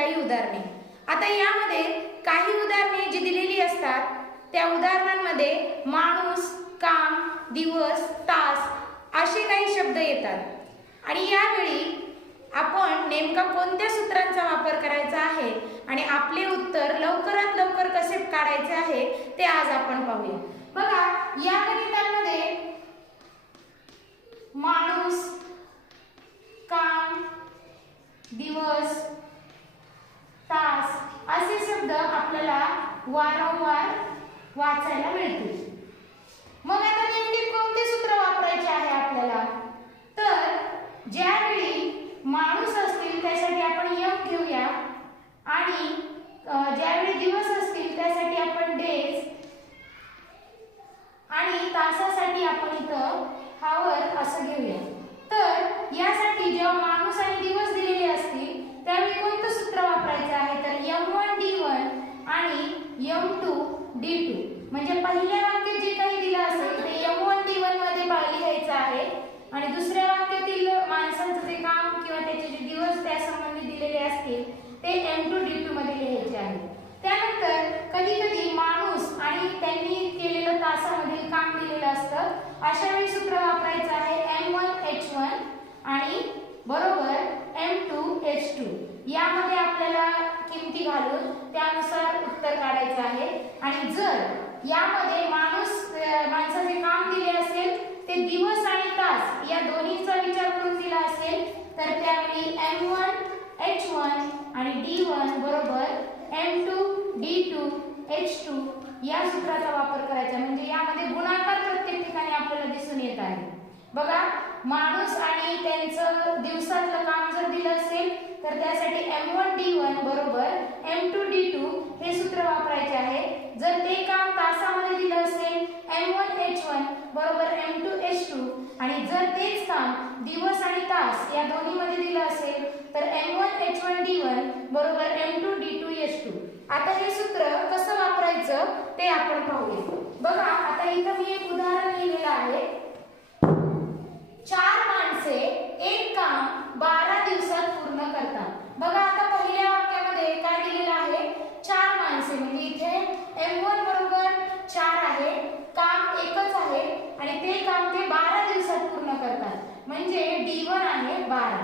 काही उदाहरणे. आता यामध्ये काही उदाहरणे जी दिलेली असतात त्या उदाहरणांमध्ये माणूस काम दिवस तास असे काही शब्द येतात. आणि यावेळी आपण नेमका कोणत्या सूत्रांचा वापर करायचा आहे आणि आपले उत्तर लवकरात लवकर कसे काढायचे आहे ते आज आपण पाहूया. बघा या गणितांमध्ये माणूस काम दिवस तास असे शब्द आपल्याला वारंवार वाचायला मिळतील. मग आता नेमके कोणते सूत्र वापरायचे आहे आपल्याला? तर ज्यावेळी माणूस असतील त्यासाठी आपण यम घेऊया. आणि ज्यावेळी दिवस असतील त्यासाठी आपण डेज. आणि तासासाठी आपण इथं हावर असं घेऊया. तर यासाठी जेव्हा माणूस आणि दिवस दिलेले असतील त्यावेळी कोणतं सूत्र वापरायचं आहे? तर यम वन डी वन आणि यम टू डी टू म्हणजे पहिल्या वाक्यात जे काही दिलं असेल ते यम वन डी वनमध्ये पा- लिहायचं आहे. आणि दुसऱ्या वाक्यातील माणसांचं जे काम किंवा त्याचे जे दिवस त्यासंबंधी दिलेले असतील ते एम टू डी टू मध्ये लिहायचे आहे. त्यानंतर कधी कधी माणूस आणि त्यांनी केलेलं तासामधील काम दिलेलं असतं. अशा वेळी सूत्र वापरायचं आहे एम वन एच वन आणि बरोबर एम टू एच टू यामध्ये आपल्याला किमती घालून त्यानुसार उत्तर काढायचं आहे. आणि जर यामध्ये माणूस माणसाचे काम दिले असेल ते दिवस आणि तास या दोन्हीचा विचार करून दिला असेल तर त्यावेळी एम वन एच वन आणि डी वन बरोबर M two D two H two या सूत्राचा वापर करायचा. म्हणजे यामध्ये गुणाकार प्रत्येक ठिकाणी आपल्याला दिसून येत आहे. बघा माणूस आणि त्यांचं दिवसातलं काम जर दिलं असेल तर त्यासाठी एम वन डी वन बरोबर एम टू डी टू हे सूत्र वापरायचे आहे. जर ते काम तासामध्ये दिलं असेल एम वन एच वन बरोबर एम टू एच टू आणि जर तेच काम दिवस आणि तास या दोन्हीमध्ये दिलं असेल तर M one H one D one बरोबर M two D two H two आता हे सूत्र कसं वापरायचं ते आपण पाहूया. बघा आता इथं मी एक उदाहरण लिहिलेलं आहे. चार माणसे एक काम बारा दिवसात पूर्ण करतात बघा आता पहिल्या वाक्यामध्ये काय दिलेलं आहे चार माणसे म्हणजे इथे एम वन बरोबर चार आहे काम एकच आहे आणि ते काम ते बारा दिवसात पूर्ण करतात म्हणजे डी वन आहे बारा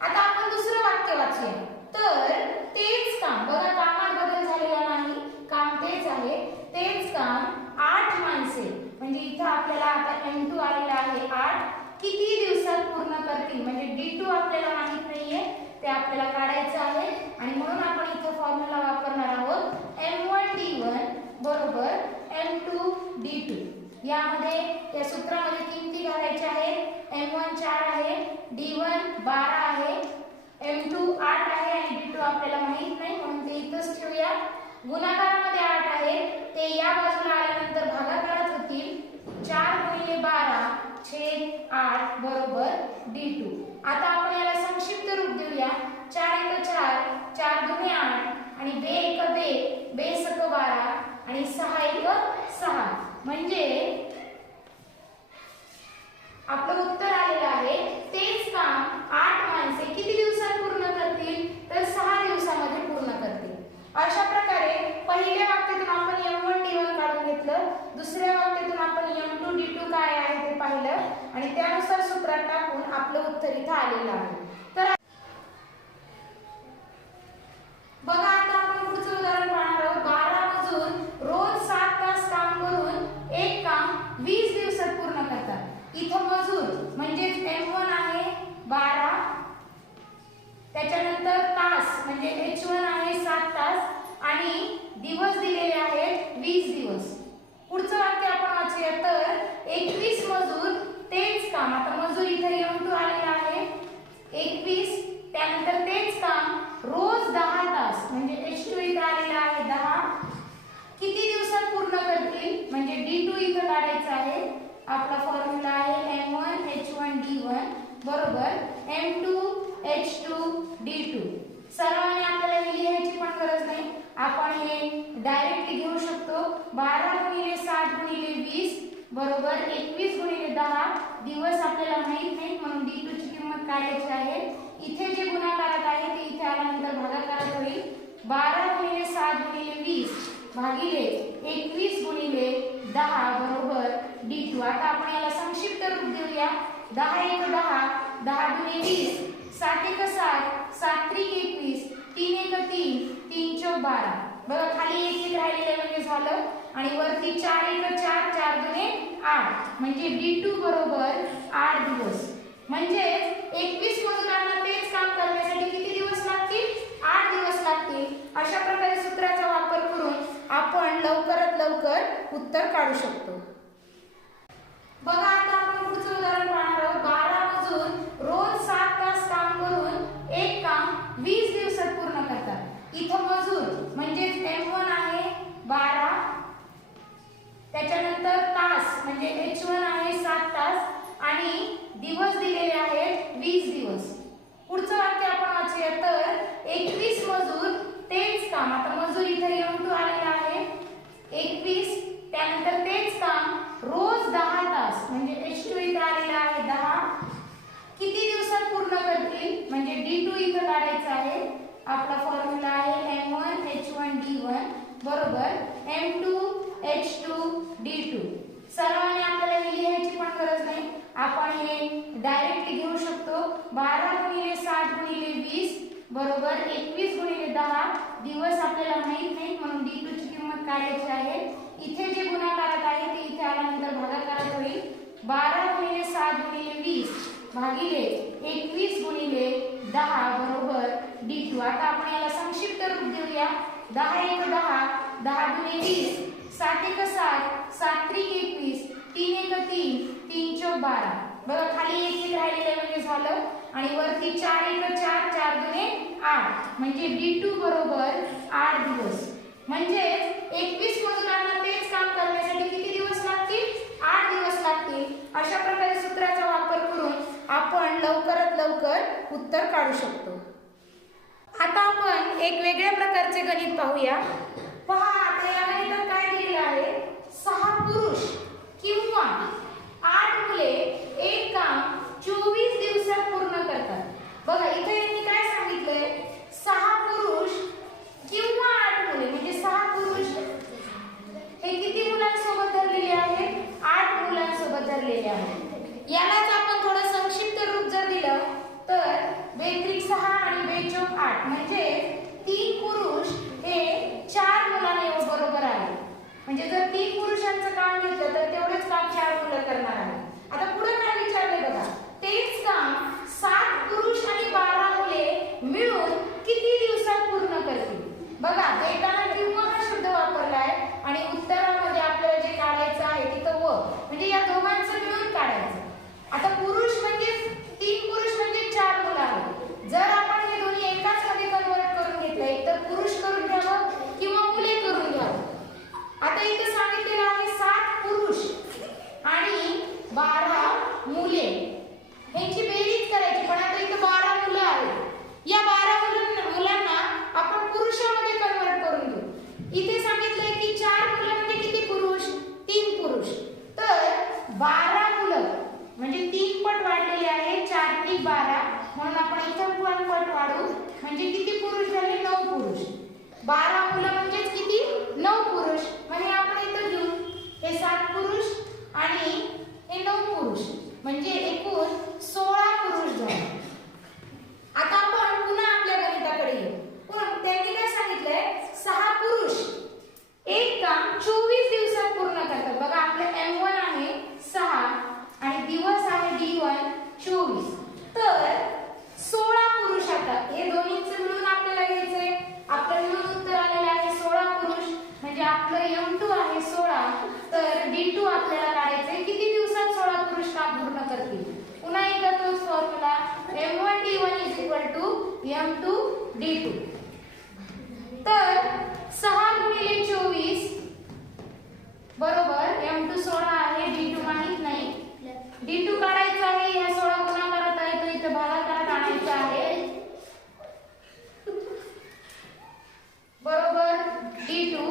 आता आपण दुसरं वाक्य वाचूया तर तेच काम बघा कामात बदल झालेला नाही काम तेच आहे तेच काम आठ माणसे म्हणजे इथं आपल्याला आता एम टू आलेला आहे आठ किती दिवसात पूर्ण करतील? म्हणजे डी टू आपल्याला माहीत नाहीये ते आपल्याला काढायचं आहे. आणि म्हणून आपण इथं फॉर्म्युला वापरणार आहोत एम वन डी वन बरोबर एम टू डी टू यामध्ये या सूत्रामध्ये किमती घालायच्या आहेत एम वन चार आहे डी वन बारा आहे एम टू आठ आहे आणि डी टू आपल्याला माहीत नाही म्हणून ते इथंच ठेवूया. गुणाकार आठ आहे ते या बाजूला आल्यानंतर भागाकारात होतील चार गुणिले बारा छेद आठ बरोबर डी टू आता आपण याला संक्षिप्त रूप देऊया चार एक चार चार दुने आठ आणि बे एक बे बे सक बारा आणि सहा एक सहा. म्हणजे आपलं उत्तर आलेलं आहे तेच काम आठ माणसे किती दिवसात पूर्ण करतील? तर सहा दिवसामध्ये पूर्ण करतील. अशा प्रकारे पहिल्या वाक्यातून आपण एम वन डी वन काढून घेतलं. दुसऱ्या वाक्यातून आपण एम टू डी टू काय आहे ते पाहिलं. आणि त्यानुसार सूत्रात टाकून आपलं उत्तर इथं आलेलं आहे. तर बघा आता आपण पुढचं उदाहरण पाहणार आहोत बारा मजूर रोज सात तास काम करून एक काम वीस दिवसात पूर्ण करतात इथं मजूर म्हणजे एम वन आहे बारा त्याच्यानंतर तास म्हणजे एच वन आहे सात तास आणि दिवस दिलेले आहेत वीस दिवस. पुढचं वाक्य आपण वाचूया. तर एकवीस मजूर तेच काम. आता मजूर इथे येऊन टू आलेला आहे. एकवीस त्यानंतर तेच काम. रोज दहा तास म्हणजे एच टू इथं आलेला आहे दहा. किती दिवसात पूर्ण करतील? म्हणजे डी टू इथं काढायचं आहे. आपला फॉर्म्युला आहे M one H one D one बरोबर. M two H two D two सर्वांनी आपल्याला हे लिहायची पण गरज नाही. आपण हे डायरेक्टली घेऊ शकतो. बारा गुणिले साठ गुणिले वीस बरोबर एकवीस गुणिले दहा. दिवस आपल्याला माहीत नाही म्हणून डी टू ची किंमत काढायची आहे? इथे जे गुणाकारात आहे ते इथे आल्यानंतर भागाकारात होईल. बारा गुणिले सात गुणिले वीस भागिले एकवीस गुणिले दहा बरोबर डी टू आता आपण याला संक्षिप्त रूप देऊया. दहा एक दहा दहा गुणे वीस. सात एक सात सात त्रिक एकवीस तीन एक तीन तीन चौक बारा. बघा खाली एक एक राहिलेलं म्हणजे झालं. आणि वरती चार एक चार चार दुने आठ. म्हणजे डी टू बरोबर आठ दिवस. म्हणजे एकवीस मजुरांना तेच काम करण्यासाठी किती दिवस लागतील? आठ दिवस लागतील. अशा प्रकारे सूत्राचा वापर करून आपण लवकरात लवकर उत्तर काढू शकतो. बघा आता आपण पुढचं उदाहरण पाहणार आहोत बारा मजूर रोज सात तास काम करून एक काम वीस दिवसात पूर्ण करतात इथं मजूर म्हणजेच एम वन आहे? बारा. त्याच्यानंतर तास म्हणजे एच वन आहे सात तास. आणि दिवस दिलेले आहेत वीस दिवस. पुढचं वाक्य आपण वाचूया. तर एकवीस मजूर तेच काम. आता मजूर इथे येऊन टू आलेला आहे. एकवीस त्यानंतर तेच काम. रोज दहा तास म्हणजे एच टू इथं आलेला आहे दहा. किती दिवसात पूर्ण करतील? म्हणजे डी टू इथं काढायचं आहे. आपला फॉर्म्युला आहे M one H one D one बरोबर? M two H two D two सर्वांनी आपल्याला हे लिहायची पण गरज नाही. आपण हे डायरेक्टली घेऊ शकतो. बारा गुणिले साठ गुणिले वीस बरोबर? एकवीस गुणिले दहा. दिवस आपल्याला माहीत नाही म्हणून डी टू ची किंमत काढायची आहे. इथे जे गुणाकारात आहे ते इथे आल्यानंतर भागाकारात होईल. बारा गुणिले सात गुणिले वीस. भागिले एकवीस गुणिले दहा बरोबर डी टू. आता आपण याला संक्षिप्त रूप देऊया. दहा एक दहा दहा गुणे वीस. सात एक सात सात त्रिक एकवीस तीन एक तीन तीन चौक बारा. बघा खाली एक एक राहिलेलं म्हणजे झालं. आणि वरती चार एक चार चार दुने आठ. म्हणजे डी टू बरोबर आठ दिवस. म्हणजे एकवीस मजुरांना तेच काम करण्यासाठी किती दिवस लागतील? आठ दिवस लागतील. अशा प्रकारे सूत्राचा वापर करून आपण लवकरात उत्तर काढू शकतो. आता आपण एक वेगळ्या प्रकारचे गणित पाहूया. पहा आता या गणितात काय दिलेलं आहे? सहा पुरुष किंवा आठ मुले एक काम चोवीस दिवसात पूर्ण करतात बघा इथे यांनी काय सांगितलंय सहा पुरुष किंवा आठ मुले म्हणजे सहा पुरुष हे किती मुलांसोबत धरलेले आहेत आठ मुलांसोबत धरलेले आहेत यालाच आपण थोडं संक्षिप्त रूप जर दिलं तर बेत्रिक सहा आणि बेचोक आठ म्हणजे तीन पुरुष हे चार मुलांनी बरोबर आहे म्हणजे जर तीन पुरुषांचं काम घेतलं तर तेवढंच काम चार मुलं करणार आहे. आता पुढे काय विचारले बघा. तेच काम सात पुरुष आणि बारा मुले मिळून किती दिवसात पूर्ण करतील? बघा देताना किंवा हा शब्द वापरलाय आणि उत्तरामध्ये आपल्याला जे काढायचं आहे तिथं व म्हणजे या दोघांचं मिळून काढायचं आता पुरुष म्हणजे तीन पुरुष म्हणजे चार मुलं आहेत जर आपण हे दोन्ही एकाच मध्ये कन्वर्ट करून घेतलंय तर पुरुष करून घ्यावं किंवा मुले करून घ्यावं आता इथे सांगितलेलं आहे सात पुरुष आणि बारा मुले. यांची बेरीज करायची पण आता इथे बारा मुलं आहेत. या बारा मुलांना आपण पुरुषामध्ये कन्वर्ट करून घेऊ. इथे सांगितलंय की चार मुलं म्हणजे किती पुरुष? तीन पुरुष. तर बारा मुलं म्हणजे तीन पट वाढलेले आहे चार ती बारा. म्हणून आपण इथं पण पट वाढू. म्हणजे किती पुरुष झाले? नऊ पुरुष. बारा मुलं म्हणजेच किती नऊ पुरुष म्हणजे आपण इथं घेऊ हे सात पुरुष आणि हे नऊ पुरुष म्हणजे एकूण सोळा पुरुष झाले आता आपण पुन्हा आपल्या गणिताकडे येऊ पण त्यांनी काय सांगितलंय सहा पुरुष एक काम चोवीस दिवसात पूर्ण करतात बघा आपलं एम वन आहे सहा आणि दिवस आहे डी वन चोवीस तर सोळा पुरुष आता हे दोन्हीचं मिळून आपल्याला घ्यायचंय आपलं मिळून उत्तर आलेलं आहे सोळा पुरुष म्हणजे आपलं एम टू आहे सोळा तर डी टू आपल्याला काढायचंय किती दिवसात सोळा पुरुष काम पूर्ण करतील पुन्हा एकदा तोच formula M one D one is equal to M two D two तर सहा गुणिले चोवीस बरोबर एम टू सोळा आहे डी टू माहीत नाही. डी टू काढायचं आहे या सोळा गुणाकारात आहे तो इथे भागाकारात आणायचा आहे. बरोबर डी टू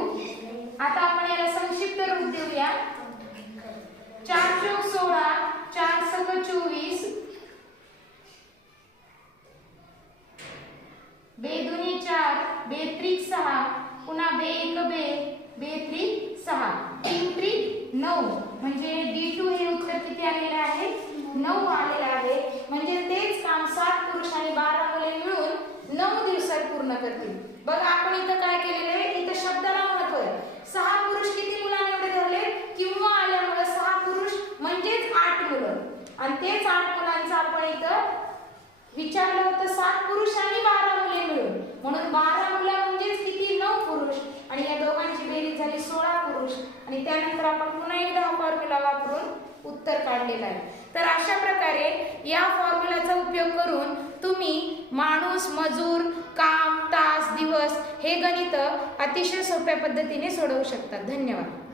आता आपण याला संक्षिप्त रूप देऊया. चार चौक सोळा चार सक सहा पुन्हा बे एक बे बे त्रिक सहा तीन त्रिक नऊ. म्हणजे डी टू हे उत्तर किती आलेलं आहे? नऊ आलेलं आहे. म्हणजे तेच काम सात पुरुष आणि बारा मुले मिळून नऊ दिवसात पूर्ण करतील. बघा आपण इथं काय केलेलं आहे? इथं शब्दाला महत्त्व आहे. सहा पुरुष किती मुलांनी एवढे धरले? किंवा आल्यामुळे सहा पुरुष म्हणजेच आठ मुलं. आणि तेच आठ मुलांचा आपण इथं विचारलं होतं सात पुरुष आणि बारा मुले मिळून म्हणून बारा मुलं म्हणजेच किती नऊ पुरुष आणि या दोघांची बेरीज झाली सोळा आणि त्यानंतर आपण पुन्हा एकदा हा फॉर्म्युला वापरून उत्तर काढलेलं आहे. तर अशा प्रकारे या फॉर्म्युलाचा उपयोग करून तुम्ही माणूस मजूर काम तास दिवस हे गणित अतिशय सोप्या पद्धतीने सोडवू शकता. धन्यवाद.